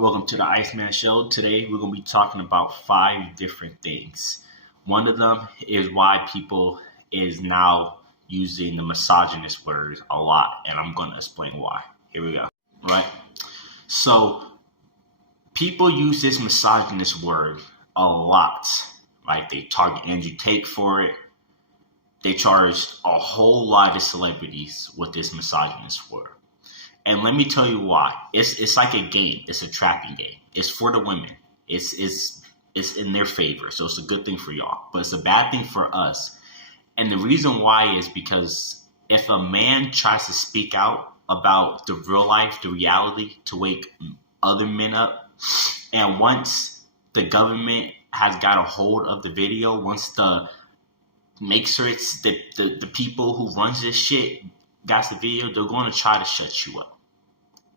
Welcome to the Iceman Show. Today we're going to be talking about 5 different things. One of them is why people is now using the misogynist words a lot, and I'm going to explain why. Here we go. Right? So people use this misogynist word a lot. Right? They target Andrew Tate for it. They charge a whole lot of celebrities with this misogynist word. And let me tell you why. It's like a game. It's a trapping game. It's for the women. It's in their favor. So it's a good thing for y'all. But it's a bad thing for us. And the reason why is because if a man tries to speak out about the real life, the reality, to wake other men up, and once the government has got a hold of the video, once make sure it's the people who runs this shit got the video, they're going to try to shut you up.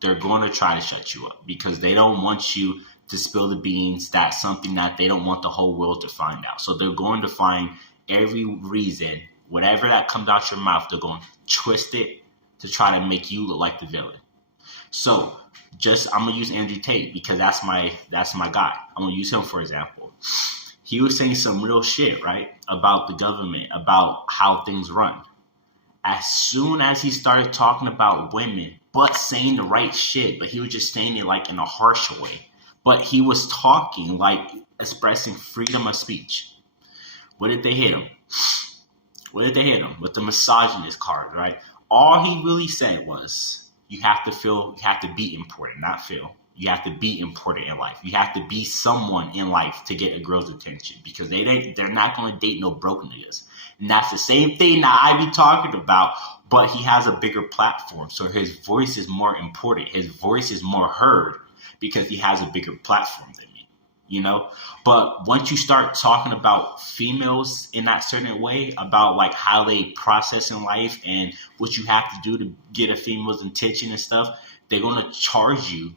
They're going to try to shut you up because they don't want you to spill the beans. That's something that they don't want the whole world to find out. So they're going to find every reason, whatever that comes out your mouth, they're going to twist it to try to make you look like the villain. So I'm going to use Andrew Tate because that's my guy. I'm going to use him for example. He was saying some real shit, right, about the government, about how things run. As soon as he started talking about women, but saying the right shit, but he was just saying it like in a harsh way. But he was talking like expressing freedom of speech. What did they hit him? With the misogynist card, right? All he really said was, you have to be important, not feel. You have to be important in life. You have to be someone in life to get a girl's attention because they're not going to date no broken niggas. And that's the same thing that I be talking about, but he has a bigger platform. So his voice is more important. His voice is more heard because he has a bigger platform than me, you know? But once you start talking about females in that certain way, about like how they process in life and what you have to do to get a female's attention and stuff, they're going to charge you.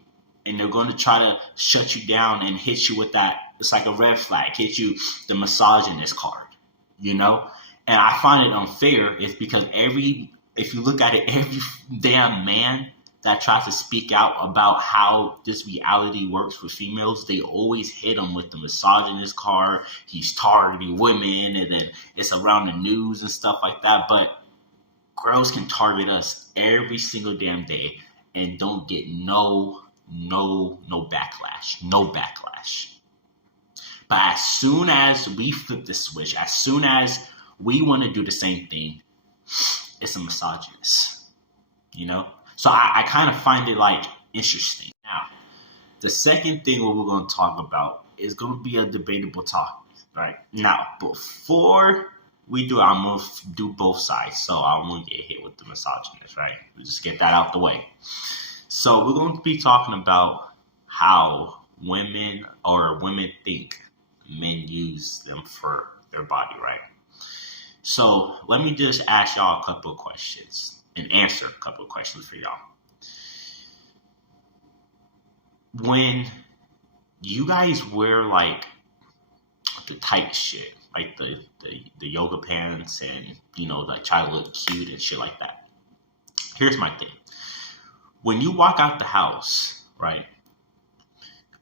And they're going to try to shut you down and hit you with that. It's like a red flag, hit you the misogynist card, you know? And I find it unfair is because if you look at it, every damn man that tries to speak out about how this reality works for females, they always hit them with the misogynist card. He's targeting women and then it's around the news and stuff like that. But girls can target us every single damn day and don't get no backlash. But as soon as we flip the switch, as soon as we want to do the same thing, it's a misogynist, you know? So I kind of find it like interesting. Now, the second thing what we're going to talk about is going to be a debatable topic, right? Now, before we do, I'm going to do both sides, so I won't get hit with the misogynist, right? We'll just get that out the way. So we're going to be talking about how women think men use them for their body, right? So let me just ask y'all a couple of questions and answer a couple of questions for y'all. When you guys wear like the tight shit, like the yoga pants and, you know, like try to look cute and shit like that. Here's my thing. When you walk out the house, right,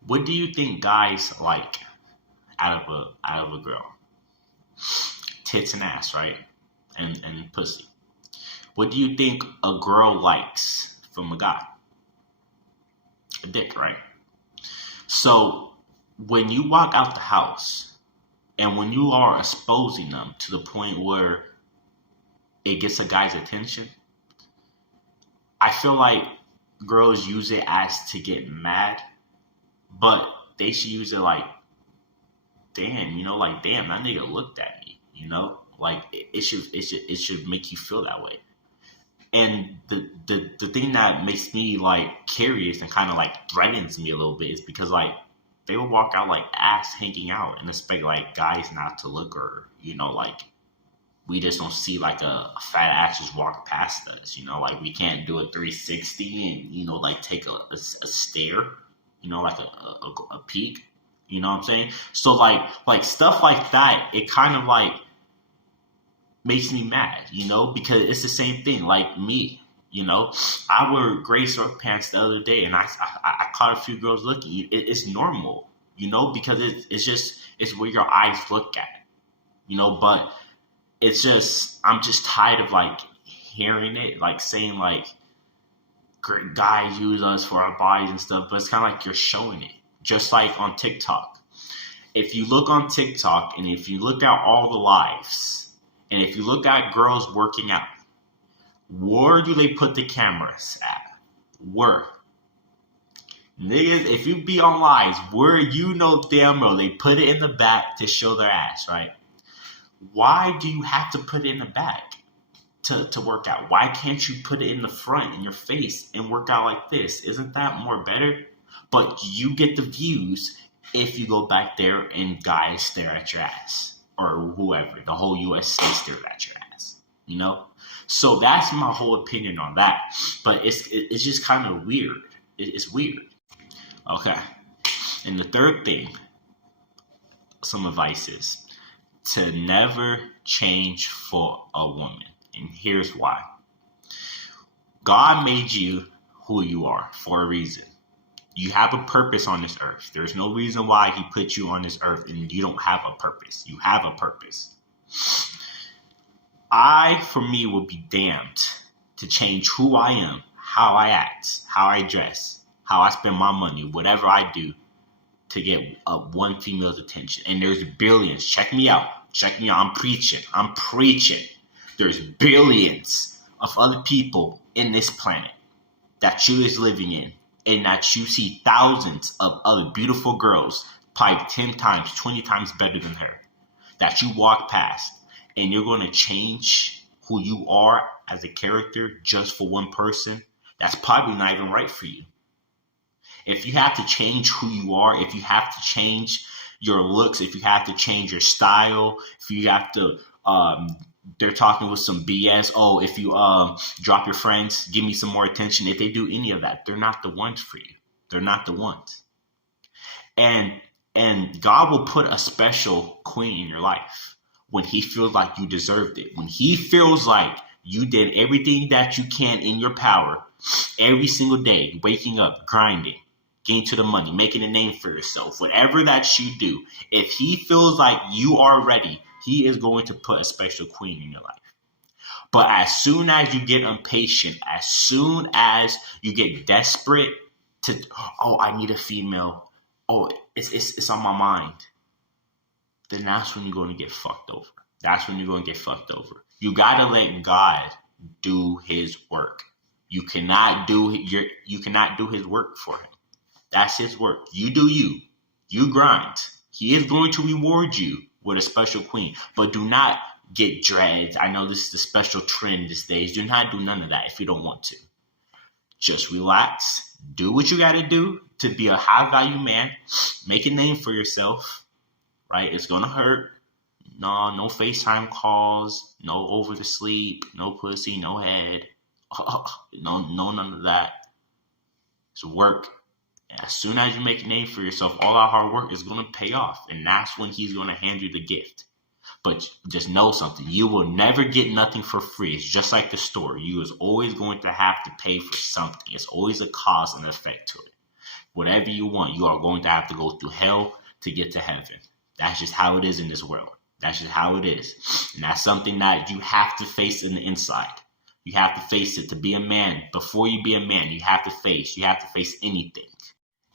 what do you think guys like out of a girl? Tits and ass, right? And pussy. What do you think a girl likes from a guy? A dick, right? So when you walk out the house and when you are exposing them to the point where it gets a guy's attention, I feel like girls use it as to get mad, but they should use it like, damn, you know, like, damn, that nigga looked at me, you know, like it should make you feel that way. And the thing that makes me like curious and kind of like threatens me a little bit is because like they will walk out like ass hanging out and expect like guys not to look, or, you know, like we just don't see like a fat ass just walk past us, you know, like we can't do a 360 and, you know, like take a stare, you know, like a peek, you know what I'm saying? So like stuff like that, it kind of like makes me mad, you know, because it's the same thing. Like me, I wore gray sweatpants the other day, and I caught a few girls looking. It's normal, because it's where your eyes look at, But it's just I'm just tired of like hearing it, like saying like great guys use us for our bodies and stuff, but it's kind of like you're showing it, just like on TikTok. If you look on TikTok and if you look at all the lives, and if you look at girls working out, where do they put the cameras at? Where? Niggas, if you be on lives, where damn well they put it in the back to show their ass, right? Why do you have to put it in the back to work out? Why can't you put it in the front in your face and work out like this? Isn't that more better? But you get the views if you go back there and guys stare at your ass, or whoever, the whole US stares at your ass, So that's my whole opinion on that. But it's just kind of weird. It's weird. Okay. And the third thing, some advice is to never change for a woman. And here's why. God made you who you are for a reason. You have a purpose on this earth. There's no reason why he put you on this earth and you don't have a purpose. You have a purpose. For me, would be damned to change who I am, how I act, how I dress, how I spend my money, whatever I do to get one female's attention. And there's billions. Check me out. I'm preaching. There's billions of other people in this planet that you is living in, and that you see thousands of other beautiful girls, probably 10 times, 20 times better than her, that you walk past, and you're going to change who you are as a character just for one person. That's probably not even right for you. If you have to change who you are, if you have to change your looks, if you have to change your style, if you have to, they're talking with some BS. Oh, if you drop your friends, give me some more attention. If they do any of that, they're not the ones for you. They're not the ones. And God will put a special queen in your life when he feels like you deserved it. When he feels like you did everything that you can in your power every single day, waking up, grinding, getting to the money, making a name for yourself, whatever that you do. If he feels like you are ready, he is going to put a special queen in your life. But as soon as you get impatient, as soon as you get desperate to, I need a female. Oh, it's on my mind. Then that's when you're going to get fucked over. You got to let God do his work. You cannot do his work for him. That's his work. You do you. You grind. He is going to reward you with a special queen. But do not get dreads. I know this is the special trend these days. Do not do none of that if you don't want to. Just relax. Do what you got to do to be a high value man. Make a name for yourself. Right? It's going to hurt. No FaceTime calls. No over the sleep. No pussy. No head. No, none of that. It's work. As soon as you make a name for yourself, all that hard work is going to pay off. And that's when he's going to hand you the gift. But just know something. You will never get nothing for free. It's just like the store. You is always going to have to pay for something. It's always a cause and effect to it. Whatever you want, you are going to have to go through hell to get to heaven. That's just how it is in this world. That's just how it is. And that's something that you have to face in the inside. You have to face it to be a man. Before you be a man, you have to face anything.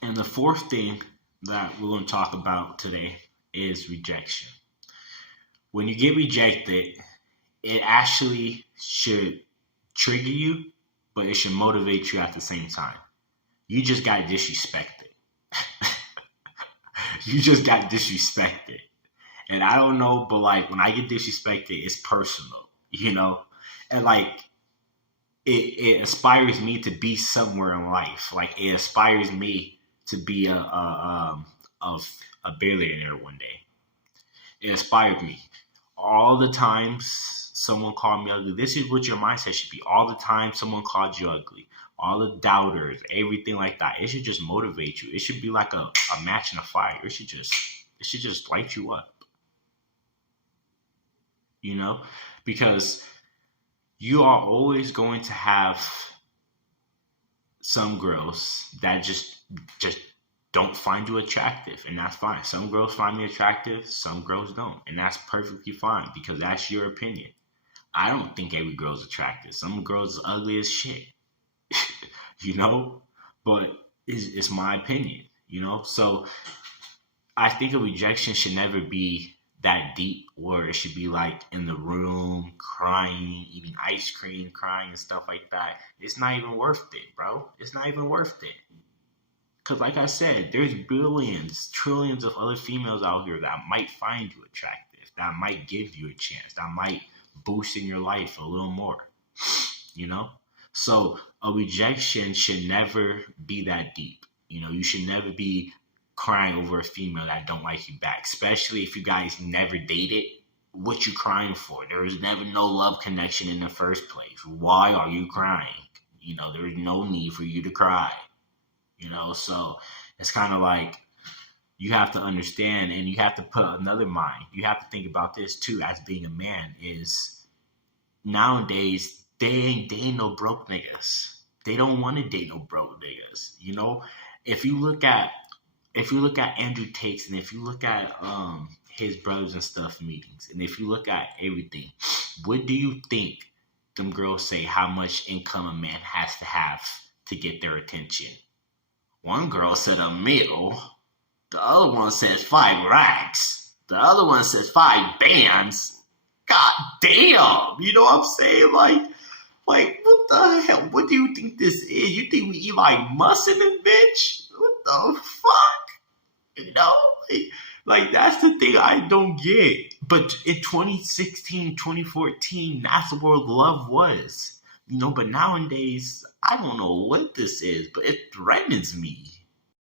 And the fourth thing that we're going to talk about today is rejection. When you get rejected, it actually should trigger you, but it should motivate you at the same time. You just got disrespected. And I don't know, but like when I get disrespected, it's personal, And like it inspires me to be somewhere in life. Like it inspires me to be a billionaire one day. It inspired me. All the times someone called me ugly, this is what your mindset should be. All the time someone called you ugly, all the doubters, everything like that. It should just motivate you. It should be like a match in a fire. It should just light you up. Because you are always going to have some girls that just don't find you attractive, and that's fine. Some girls find me attractive, some girls don't, and that's perfectly fine because that's your opinion. I don't think every girl's attractive. Some girls is ugly as shit, you know. But it's my opinion, you know. So I think a rejection should never be that deep, where it should be like in the room, crying, eating ice cream, crying and stuff like that. It's not even worth it, bro. It's not even worth it. Because, like I said, there's billions, trillions of other females out here that might find you attractive, that might give you a chance, that might boost in your life a little more, you know? So, a rejection should never be that deep. You know, you should never be crying over a female that don't like you back, especially if you guys never dated. What you crying for? There was never no love connection in the first place. Why are you crying? You know, there is no need for you to cry. You know, so it's kind of like you have to understand, and you have to put another mind. You have to think about this too, as being a man, is nowadays they ain't no broke niggas. They don't want to date no broke niggas. You know, if you look at Andrew Tate, and if you look at his brothers and stuff meetings, and if you look at everything, what do you think them girls say how much income a man has to have to get their attention? One girl said a meal. The other one says 5 racks. The other one says 5 bands. God damn. You know what I'm saying? Like, what the hell? What do you think this is? You think we Eli Musk in this bitch? What the fuck? You know? Like, that's the thing I don't get. But in 2016, 2014, that's where love was. You know, but nowadays, I don't know what this is, but it threatens me.